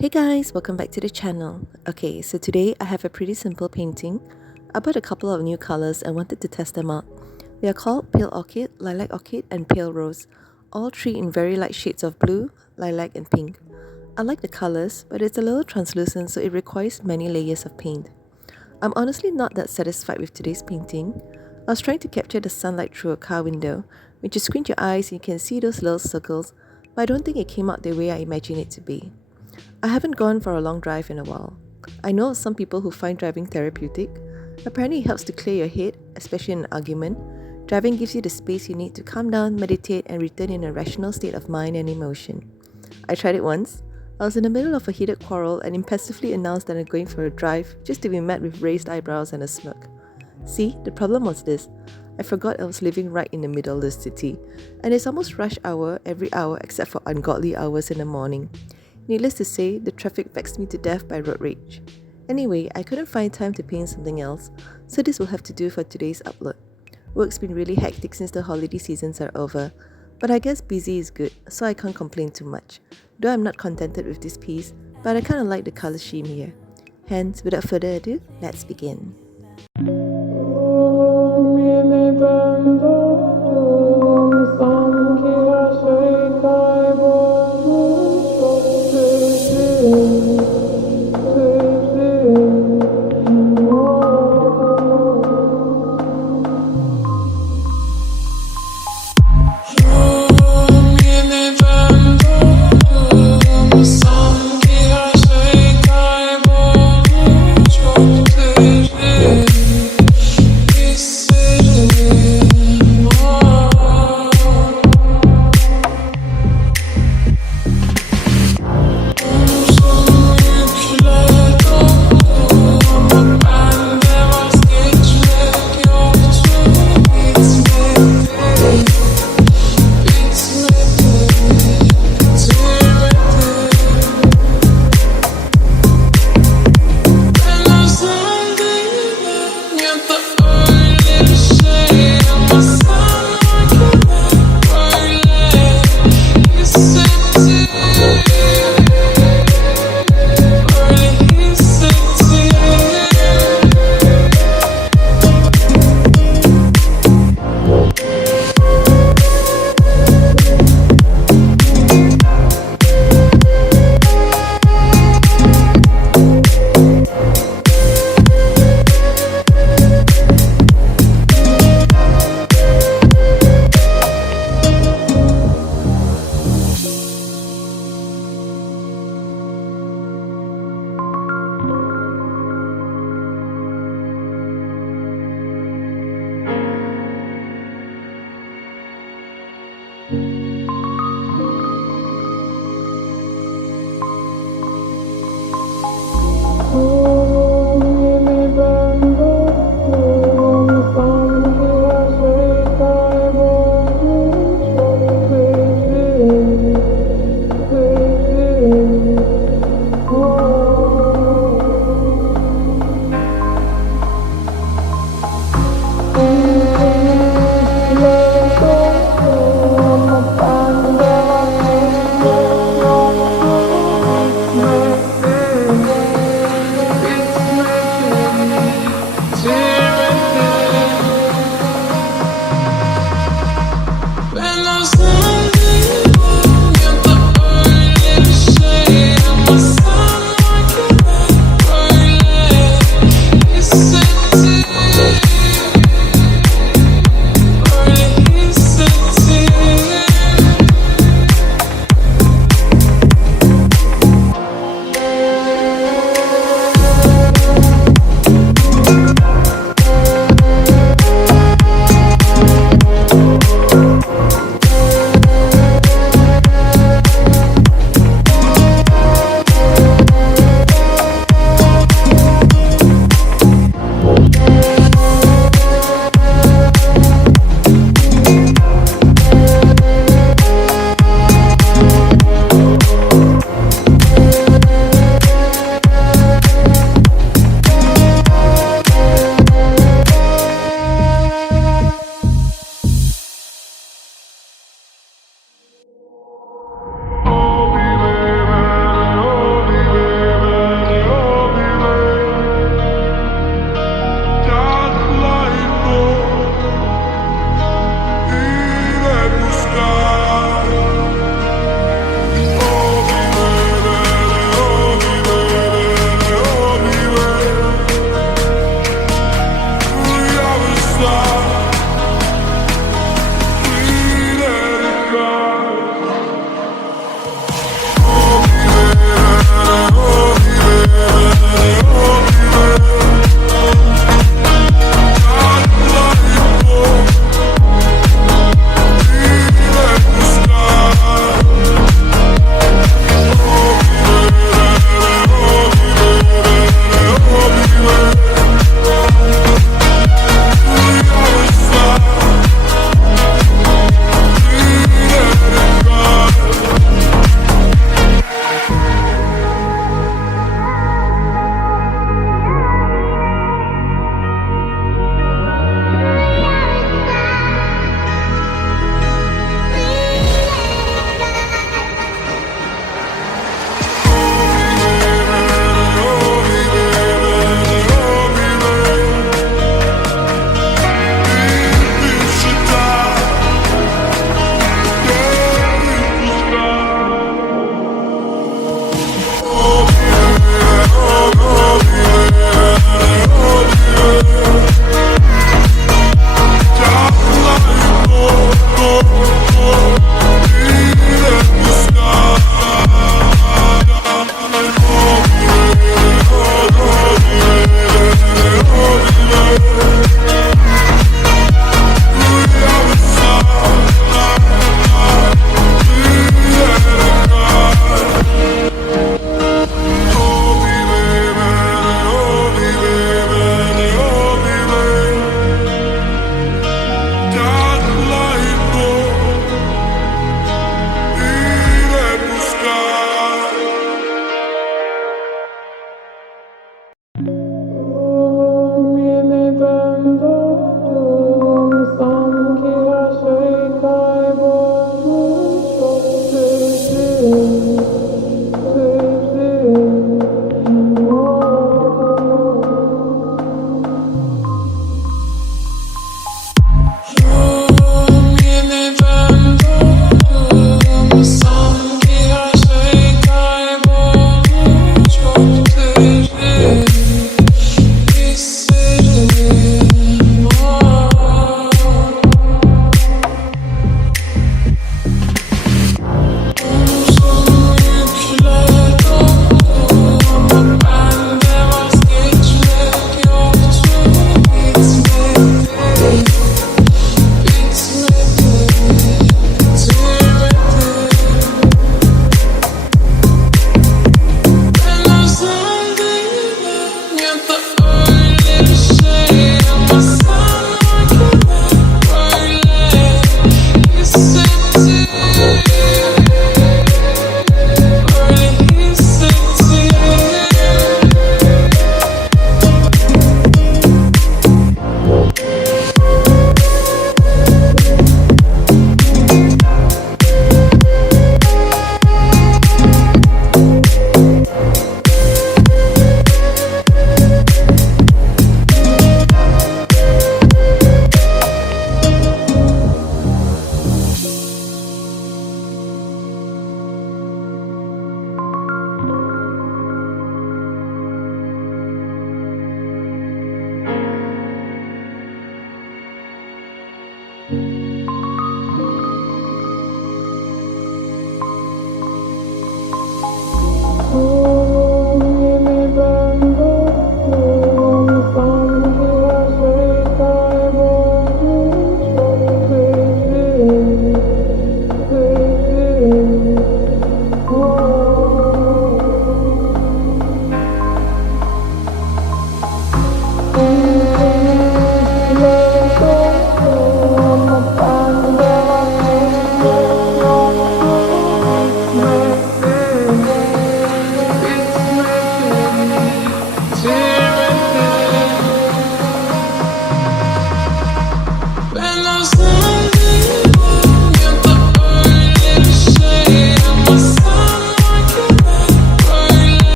Hey guys, welcome back to the channel. Okay, so today I have a pretty simple painting. I bought a couple of new colors and wanted to test them out. They are called Pale Orchid, Lilac Orchid and Pale Rose, all three in very light shades of blue, lilac and pink. I like the colors, but it's a little translucent so it requires many layers of paint. I'm honestly not that satisfied with today's painting. I was trying to capture the sunlight through a car window. When you squint your eyes you can see those little circles, but I don't think it came out the way I imagined it to be. I haven't gone for a long drive in a while. I know of some people who find driving therapeutic. Apparently it helps to clear your head, especially in an argument. Driving gives you the space you need to calm down, meditate and return in a rational state of mind and emotion. I tried it once. I was in the middle of a heated quarrel and impulsively announced that I'm going for a drive just to be met with raised eyebrows and a smirk. See, the problem was this. I forgot I was living right in the middle of the city, and it's almost rush hour every hour except for ungodly hours in the morning. Needless to say, the traffic vexed me to death by road rage. Anyway, I couldn't find time to paint something else, so this will have to do for today's upload. Work's been really hectic since the holiday seasons are over, but I guess busy is good, so I can't complain too much. Though I'm not contented with this piece, but I kinda like the colour scheme here. Hence, without further ado, let's begin.